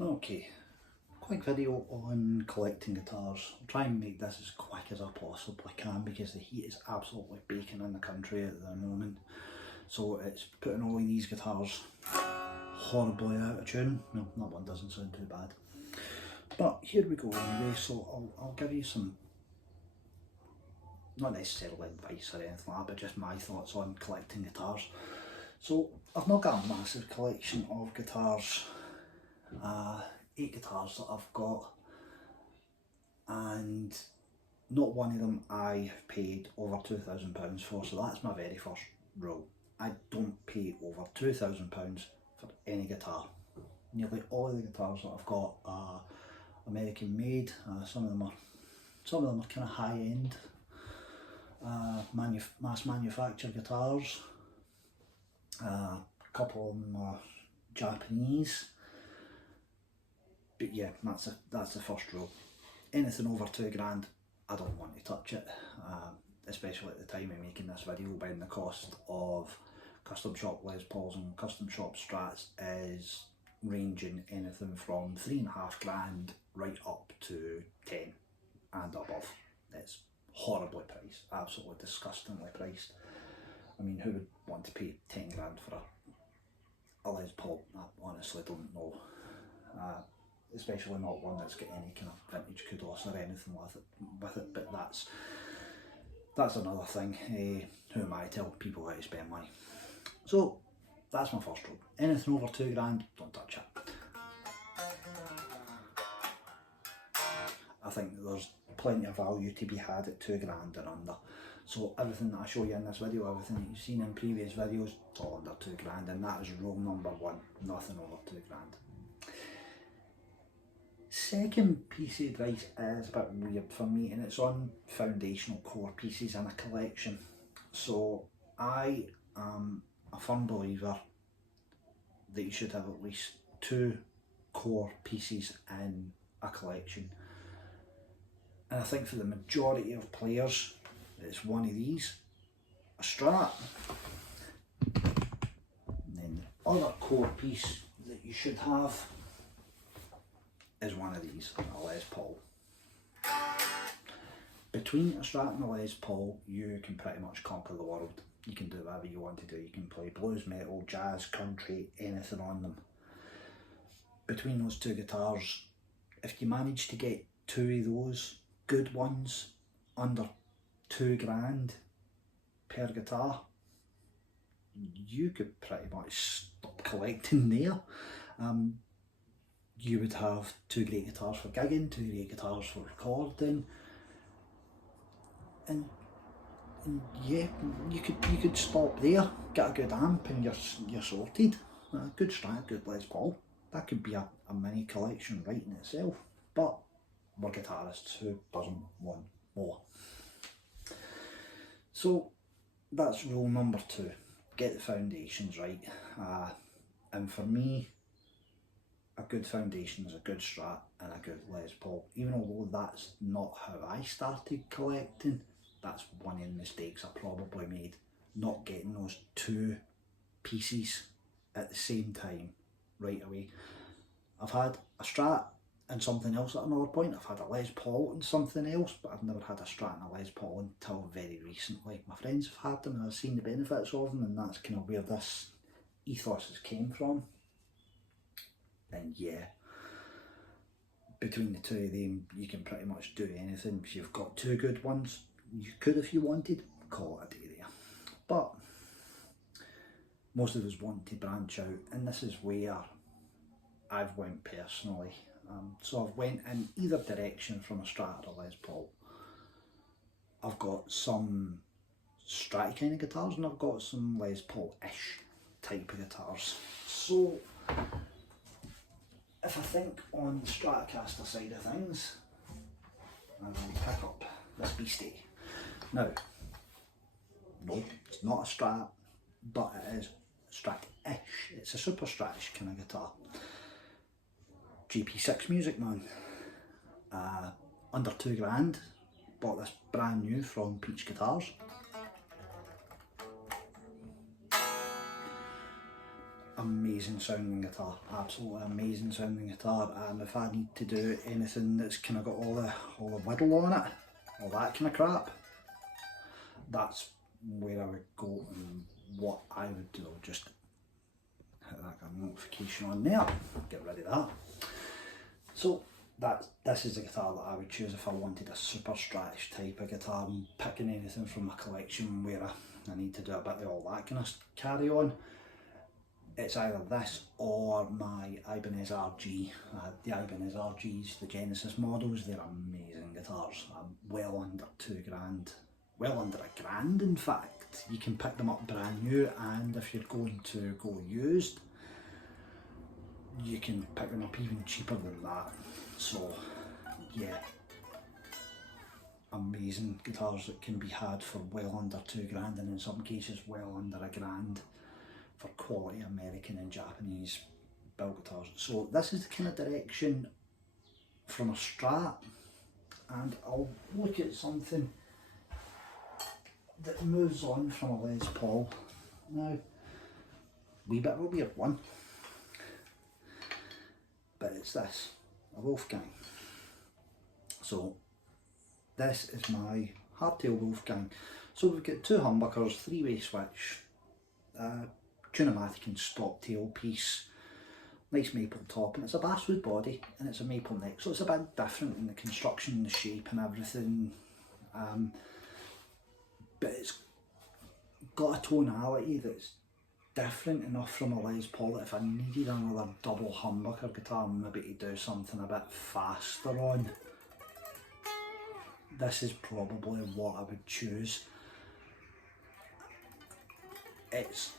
Okay, quick video on collecting guitars. I'll try and make this as quick as I possibly can because the heat is absolutely baking in the country at the moment. So it's putting all of these guitars horribly out of tune. No, that one doesn't sound too bad. But here we go anyway, so I'll give you some, not necessarily advice or anything like that, but just my thoughts on collecting guitars. So I've not got a massive collection of guitars. 8 guitars that I've got, and not one of them I have paid over £2,000 for, so that's my very first rule. I don't pay over £2,000 for any guitar. Nearly all of the guitars that I've got are American made. Some of them are kind of high end, mass manufactured guitars. A couple of them are Japanese. But yeah, that's the first rule. Anything over £2,000, I don't want to touch it, especially at the time of making this video, when the cost of custom shop Les Pauls and custom shop Strats is ranging anything from £3,500 right up to 10 and above. It's horribly priced, absolutely disgustingly priced. I mean, who would want to pay 10 grand for a Les Paul? I honestly don't know. Especially not one that's got any kind of vintage kudos or anything with it, but that's another thing. Who am I to tell people how to spend money? So that's my first rule. Anything over £2,000, don't touch it. I think that there's plenty of value to be had at £2,000 and under. So everything that I show you in this video, everything that you've seen in previous videos, it's all under £2,000, and that is rule number 1, nothing over £2,000. Second piece of advice is a bit weird for me, and it's on foundational core pieces in a collection. So I am a firm believer that you should have at least 2 core pieces in a collection. And I think for the majority of players, it's one of these, a Strat. And then the other core piece that you should have is one of these, a Les Paul. Between a Strat and a Les Paul, you can pretty much conquer the world. You can do whatever you want to do. You can play blues, metal, jazz, country, anything on them. Between those 2 guitars, if you manage to get 2 of those good ones under £2,000 per guitar, you could pretty much stop collecting there. You would have 2 great guitars for gigging, 2 great guitars for recording, and yeah, you could stop there, get a good amp, and you're sorted. A good Strat, good Les Paul, that could be a mini collection right in itself. But we're guitarists, who doesn't want more? So that's rule number 2, get the foundations right. And for me, a good foundation is a good Strat and a good Les Paul. Even although that's not how I started collecting, that's one of the mistakes I probably made, not getting those 2 pieces at the same time right away. I've had a Strat and something else at another point. I've had a Les Paul and something else, but I've never had a Strat and a Les Paul until very recently. My friends have had them and I've seen the benefits of them, and that's kind of where this ethos has came from. And yeah, between the 2 of them, you can pretty much do anything. If you've got 2 good ones, you could, if you wanted, call it a day there. But most of us want to branch out, and this is where I've went personally. So I've went in either direction from a Strat or a Les Paul. I've got some Strat kind of guitars, and I've got some Les Paul-ish type of guitars. So if I think on the Stratocaster side of things, I'm going to pick up this beastie. Now, no, it's not a Strat, but it is Strat-ish. It's a Superstrat-ish kind of guitar. GP6 Music Man. Under £2,000. Bought this brand new from Peach Guitars. amazing sounding guitar, absolutely amazing sounding guitar, and if I need to do anything that's kind of got all the whittle on it, all that kind of crap, that's where I would go and what I would do. I'll just hit that notification on there, get rid of that. So this is the guitar that I would choose if I wanted a Superstrat type of guitar. I'm picking anything from my collection where I need to do a bit of all that kind of carry on. It's either this or my Ibanez RG. The Ibanez RGs, the Genesis models, they're amazing guitars. Well under £2,000, well under £1,000 in fact. You can pick them up brand new, and if you're going to go used, you can pick them up even cheaper than that. So yeah, amazing guitars that can be had for well under £2,000, and in some cases well under £1,000 for quality American and Japanese built guitars. So this is the kind of direction from a Strat, and I'll look at something that moves on from a Les Paul. Now, wee bit of a weird one, but it's this, a Wolfgang. So this is my hardtail Wolfgang. So we've got two humbuckers, three-way switch, tunematic and stop tailpiece, nice maple top, and it's a basswood body and it's a maple neck, so it's a bit different in the construction, the shape and everything, but it's got a tonality that's different enough from a Les Paul that if I needed another double humbucker guitar maybe to do something a bit faster on, this is probably what I would choose. It's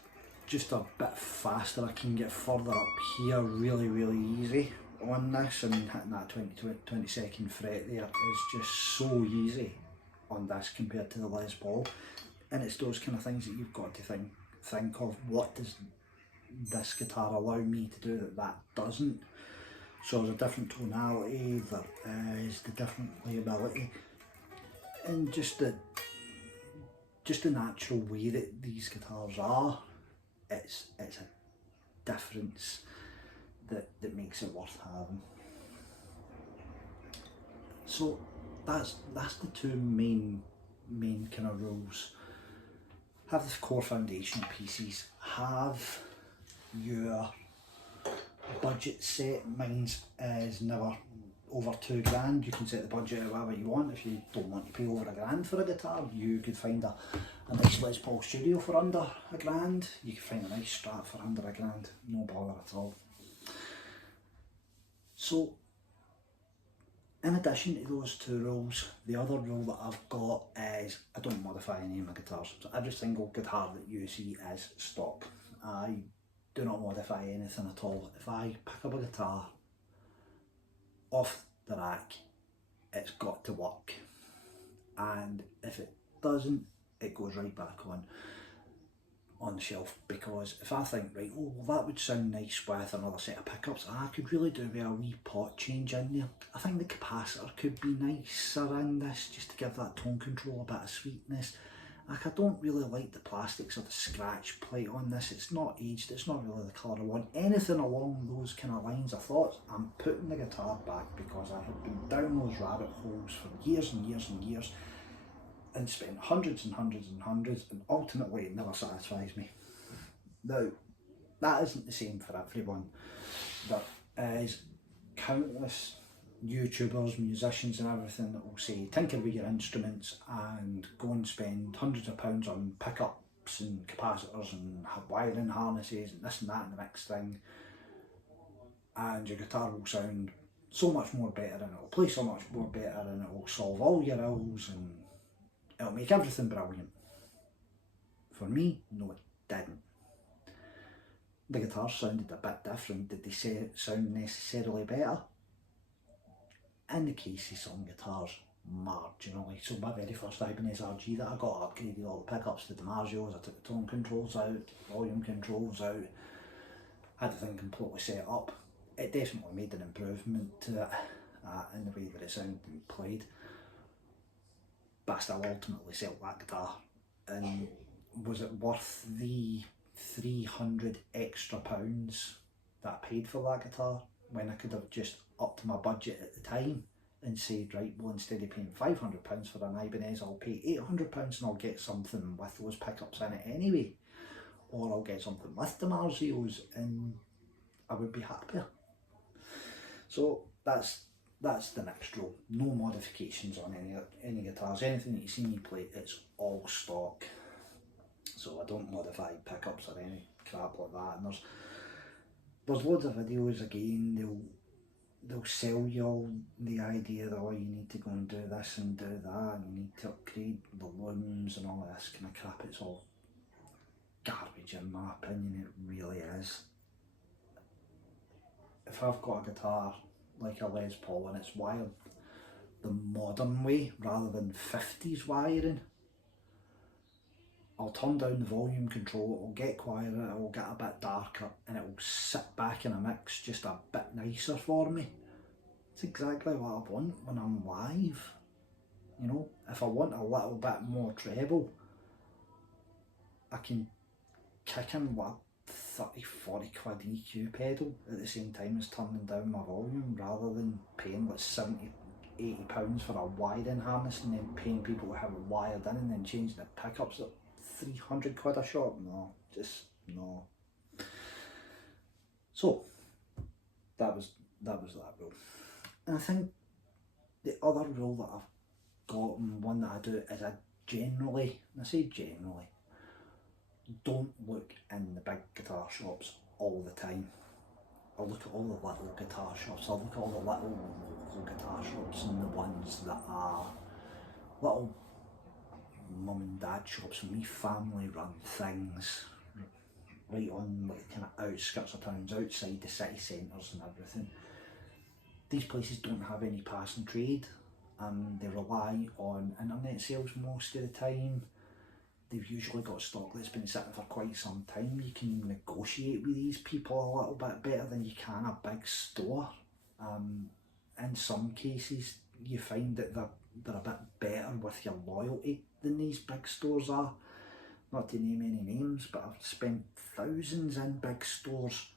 just a bit faster, I can get further up here really easy on this, and hitting that 22nd fret there is just so easy on this compared to the Les Paul. And it's those kind of things that you've got to think of, what does this guitar allow me to do that doesn't. So there's a different tonality, there is the different playability, and just the natural way that these guitars are. It's a difference that makes it worth having. So that's the two main kind of rules. Have the core foundation pieces, have your budget set. Mine's is never over £2,000. You can set the budget however you want. If you don't want to pay over £1,000 for a guitar, you could find a nice Les Paul Studio for under £1,000. You could find a nice Strat for under £1,000. No bother at all. So in addition to those two rules, the other rule that I've got is I don't modify any of my guitars. So every single guitar that you see is stock. I do not modify anything at all. If I pick up a guitar off the rack, it's got to work, and if it doesn't, it goes right back on the shelf, because if I think, right, oh well, that would sound nice with another set of pickups, I could really do with a wee pot change in there. I think the capacitor could be nicer in this, just to give that tone control a bit of sweetness. Like, I don't really like the plastics or the scratch plate on this. It's not aged, it's not really the colour I want. Anything along those kind of lines, I thought, I'm putting the guitar back, because I have been down those rabbit holes for years and years and years, and spent hundreds and hundreds and hundreds, and ultimately it never satisfies me. Now, that isn't the same for everyone. There is countless YouTubers, musicians and everything that will say tinker with your instruments and go and spend hundreds of pounds on pickups and capacitors and wiring harnesses and this and that and the next thing, and your guitar will sound so much more better, and it'll play so much more better, and it will solve all your ills, and it'll make everything brilliant. For me, no, it didn't. The guitars sounded a bit different. Did they sound necessarily better? In the case of some guitars, marginally. So my very first Ibanez RG that I got, upgraded all the pickups to DiMarzios, I took the tone controls out, volume controls out, had the thing completely set up. It definitely made an improvement to it in the way that it sounded and played. But I still ultimately sold that guitar. And was it worth the £300 extra that I paid for that guitar, when I could have just upped my budget at the time and said, right, well, instead of paying £500 for an Ibanez, I'll pay £800 and I'll get something with those pickups in it anyway, or I'll get something with the Marzios and I would be happier. So that's the next rule. No modifications on any guitars. Anything that you see me play, it's all stock. So I don't modify pickups or any crap like that. And there's loads of videos, again, they'll sell you all the idea that, oh, you need to go and do this and do that, and you need to upgrade the looms and all this kind of crap. It's all garbage in my opinion, it really is. If I've got a guitar like a Les Paul and it's wired the modern way rather than 50s wiring, I'll turn down the volume control, it will get quieter, it will get a bit darker, and it will sit back in a mix just a bit nicer for me. It's exactly what I want when I'm live. You know, if I want a little bit more treble, I can kick in what, 30-40 quid EQ pedal at the same time as turning down my volume, rather than paying like £70-80 for a wiring harness and then paying people to have it wired in and then changing the pickups at 300 quid a shot. No, just no. So that was that rule. And I think the other rule that I've got, and one that I do, is I generally, and I say generally, don't look in the big guitar shops all the time. I look at all the little guitar shops, I look at all the little local guitar shops and the ones that are little mum and dad shops, and we family run things right on like kind of outskirts of towns, outside the city centres and everything. These places don't have any passing trade, and they rely on internet sales most of the time. They've usually got stock that's been sitting for quite some time. You can negotiate with these people a little bit better than you can a big store. In some cases, you find that they're a bit better with your loyalty than these big stores are. Not to name any names, but I've spent thousands in big stores,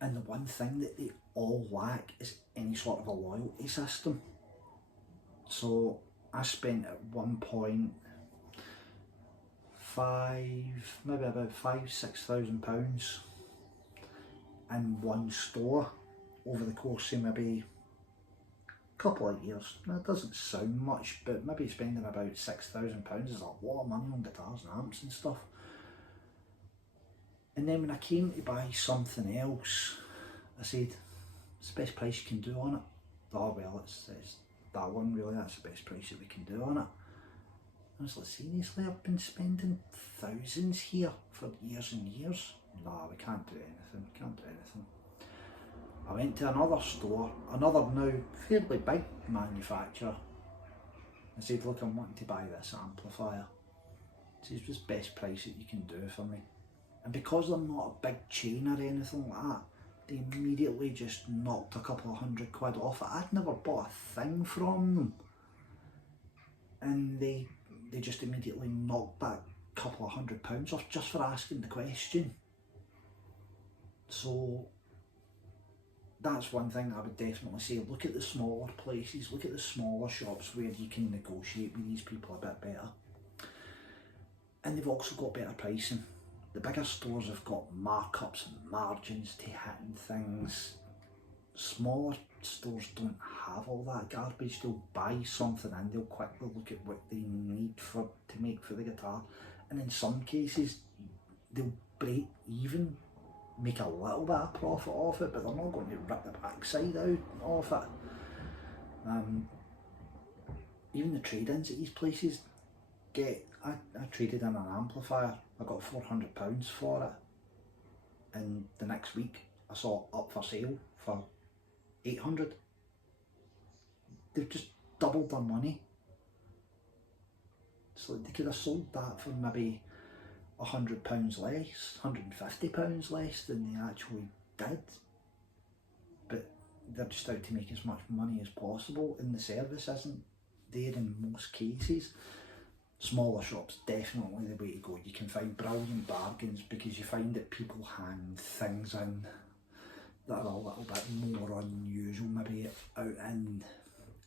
and the one thing that they all lack is any sort of a loyalty system. So I spent at one point maybe about £5,000-6,000 in one store over the course of maybe a couple of years. Now, it doesn't sound much, but maybe spending about £6,000 is a lot of money on guitars and amps and stuff. And then when I came to buy something else, I said, it's the best price you can do on it. Oh well, it's that one really, that's the best price that we can do on it. I was like, seriously, I've been spending thousands here for years and years. Nah, we can't do anything, I went to another store, another now fairly big manufacturer. I said, look, I'm wanting to buy this amplifier. He says, what's the best price that you can do for me? And because they're not a big chain or anything like that, they immediately just knocked a couple of £100 off it. I'd never bought a thing from them. And they just immediately knocked that couple of £100 off just for asking the question. So that's one thing I would definitely say. Look at the smaller places, look at the smaller shops where you can negotiate with these people a bit better. And they've also got better pricing. The bigger stores have got markups and margins to hitting things. Smaller stores don't have all that garbage. They'll buy something and they'll quickly look at what they need to make for the guitar, and in some cases they'll break even, make a little bit of profit off it, but they're not going to rip the backside out of it. Even the trade-ins at these places get, I traded in an amplifier, I got £400 for it, and the next week I saw it up for sale for 800. They've just doubled their money. So they could have sold that for maybe £100 less, £150 less than they actually did. But they're just out to make as much money as possible, and the service isn't there in most cases. smaller shops, definitely the way to go. You can find brilliant bargains because you find that people hang things in that are a little bit more unusual, maybe out in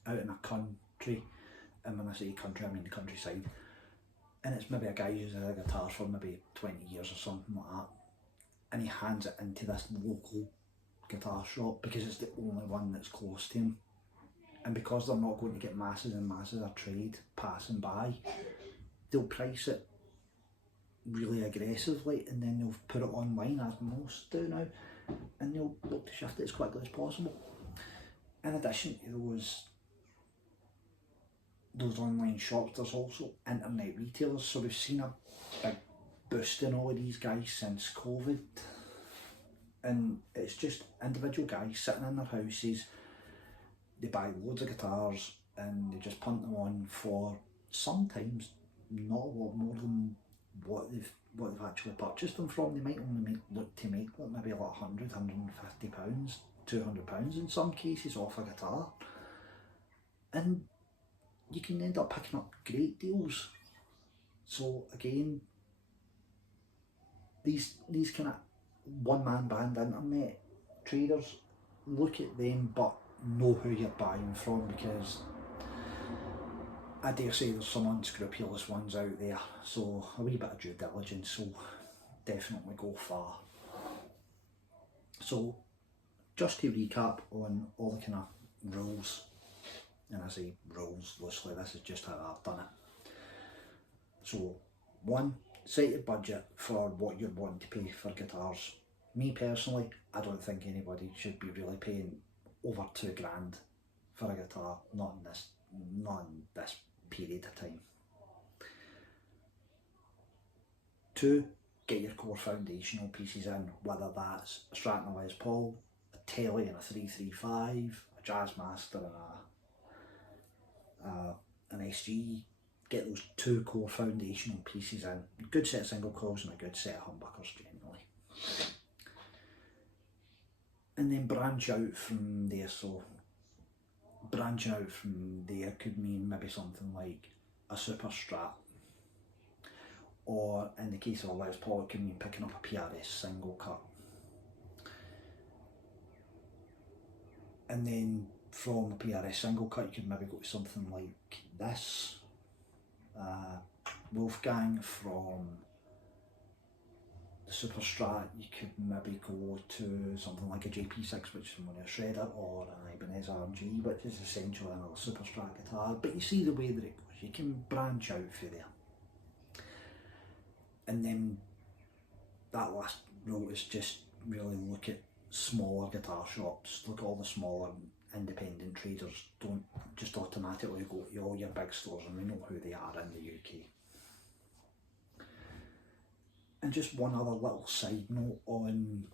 a country, and when I say country I mean the countryside, and it's maybe a guy who's had a guitar for maybe 20 years or something like that, and he hands it into this local guitar shop because it's the only one that's close to him, and because they're not going to get masses and masses of trade passing by, they'll price it really aggressively and then they'll put it online, as most do now, and they'll look to shift it as quickly as possible. In addition to those online shops, there's also internet retailers, so we've seen a big boost in all of these guys since COVID, and it's just individual guys sitting in their houses, they buy loads of guitars and they just punt them on for sometimes not a lot more than what they've actually purchased them from. They might only look to make like maybe like £100, £150, £200 in some cases off a guitar, and you can end up picking up great deals. So again, these kind of one-man band internet traders, look at them but know who you're buying from, because I dare say there's some unscrupulous ones out there, so a wee bit of due diligence will definitely go far. So just to recap on all the kind of rules, and I say rules loosely, this is just how I've done it. So 1, set your budget for what you're wanting to pay for guitars. Me personally, I don't think anybody should be really paying over £2 grand for a guitar, not in this period of time. 2, get your core foundational pieces in, whether that's a Strat and a Les Paul, a Telly and a 335, a Jazzmaster and an SG. Get those 2 core foundational pieces in, a good set of single coils and a good set of humbuckers generally. And then branch out from there. So branching out from there could mean maybe something like a Superstrat, or in the case of a Les Paul, it could mean picking up a PRS single cut. And then from a PRS single cut, you could maybe go to something like this. Wolfgang from the Superstrat, you could maybe go to something like a JP6, which is only a shredder, or an Ibanez RG, which is essentially another Superstrat guitar. But you see the way that it goes, you can branch out through there. And then that last rule is just really look at smaller guitar shops, look at all the smaller independent traders. Don't just automatically go to all your big stores, and we know who they are in the UK. And just one other little side note on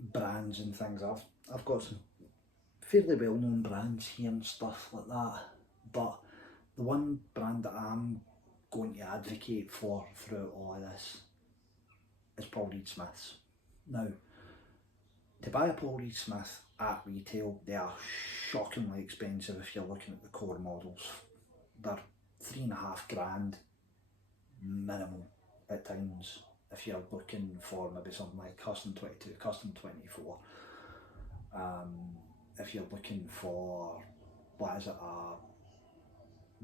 brands and things. I've got some fairly well known brands here and stuff like that, but the one brand that I'm going to advocate for throughout all of this is Paul Reed Smiths. Now, to buy a Paul Reed Smith at retail, they are shockingly expensive if you're looking at the core models. They're £3.5 grand minimum at times if you're looking for maybe something like custom 22, custom 24. If you're looking for, what is it, a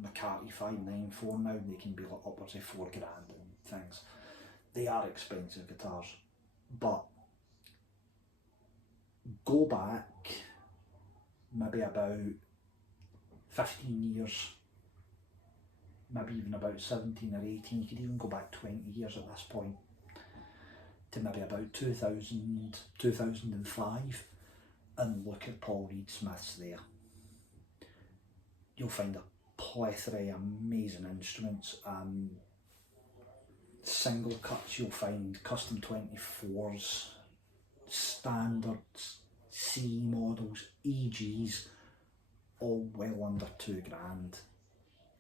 McCarthy 594 now, they can be like upwards of £4 grand and things. They are expensive guitars, but go back maybe about 15 years, maybe even about 17 or 18, you could even go back 20 years at this point, to maybe about 2000, 2005, and look at Paul Reed Smiths there. You'll find a plethora of amazing instruments, single cuts, you'll find custom 24s, standards, C models, EGs, all well under £2 grand,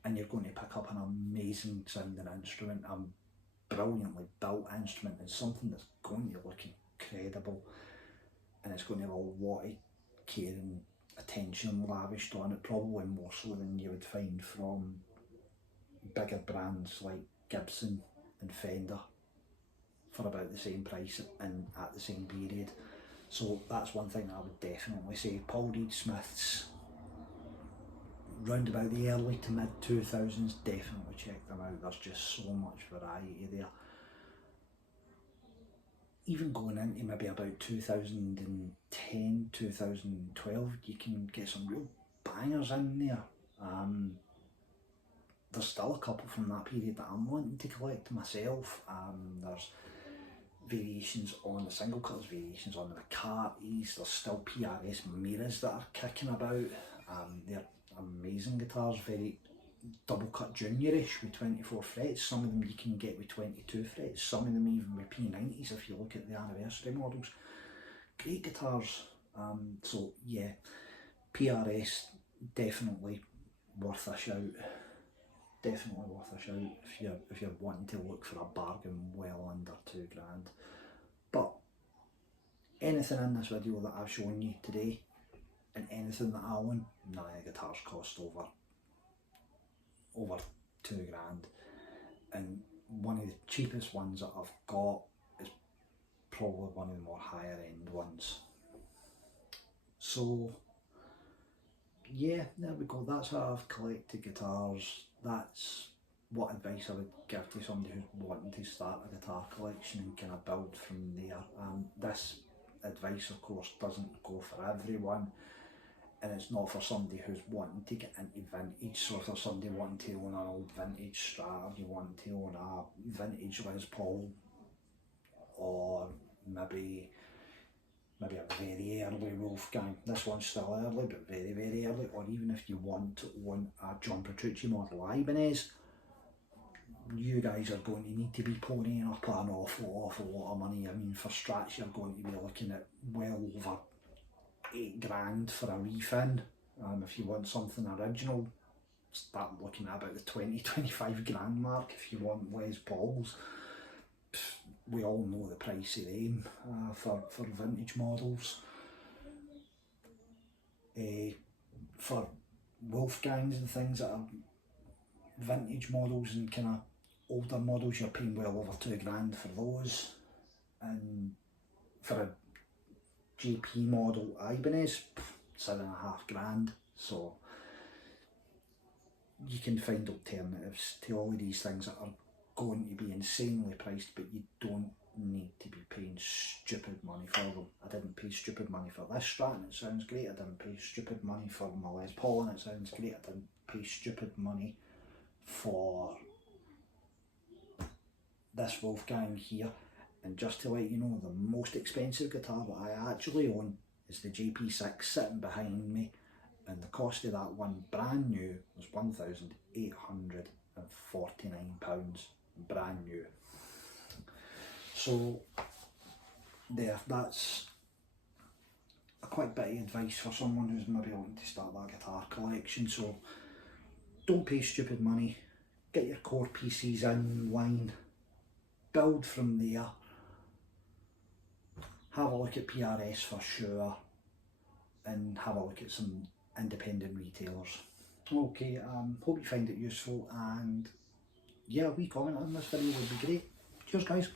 and you're going to pick up an amazing sounding instrument, a brilliantly built instrument, and something that's going to look incredible, and it's going to have a lot of care and attention lavished on it, probably more so than you would find from bigger brands like Gibson and Fender for about the same price and at the same period. So that's one thing I would definitely say. Paul Reed Smiths, round about the early to mid 2000s, definitely check them out. There's just so much variety there. Even going into maybe about 2010, 2012, you can get some real bangers in there. There's still a couple from that period that I'm wanting to collect myself. There's variations on the single cutters, variations on the McCarthy's, there's still PRS mirrors that are kicking about. They're amazing guitars, very double cut juniorish with 24 frets. Some of them you can get with 22 frets, some of them even with P90s if you look at the anniversary models. Great guitars. So yeah, PRS, definitely worth a shout. Definitely worth a shout if you're wanting to look for a bargain well under £2 grand. But anything in this video that I've shown you today, and anything that I own, none of the guitars cost over £2 grand. And one of the cheapest ones that I've got is probably one of the more higher end ones. So yeah, there we go. That's how I've collected guitars. That's what advice I would give to somebody who's wanting to start a guitar collection and kind of build from there. This advice, of course, doesn't go for everyone, and it's not for somebody who's wanting to get into vintage. So if there's somebody wanting to own an old vintage Strat, or you want to own a vintage Les Paul, or maybe a very early Wolfgang. This one's still early, but very, very early. Or even if you want to own a John Petrucci model Ibanez, you guys are going to need to be ponying up an awful lot of money. I mean, for Strats, you're going to be looking at well over £8 grand for a refin. If you want something original, start looking at about the 20-25 grand mark. If you want Les Pauls, we all know the price of them for vintage models. For Wolfgangs and things that are vintage models and kind of older models, you're paying well over £2 grand for those. And for a JP model Ibanez, £7.5 grand. So you can find alternatives to all of these things that are going to be insanely priced, but you don't need to be paying stupid money for them. I didn't pay stupid money for this Strat and it sounds great. I didn't pay stupid money for my Les Paul and it sounds great. I didn't pay stupid money for this Wolfgang here. And just to let you know, the most expensive guitar that I actually own is the JP6 sitting behind me, and the cost of that one brand new was £1,849, brand new. So there, that's a quite bit of advice for someone who's maybe wanting to start that guitar collection. So don't pay stupid money, get your core pieces in line, build from there, have a look at PRS for sure, and have a look at some independent retailers. Okay, hope you find it useful, and yeah, a wee comment on this video would be great. Cheers guys.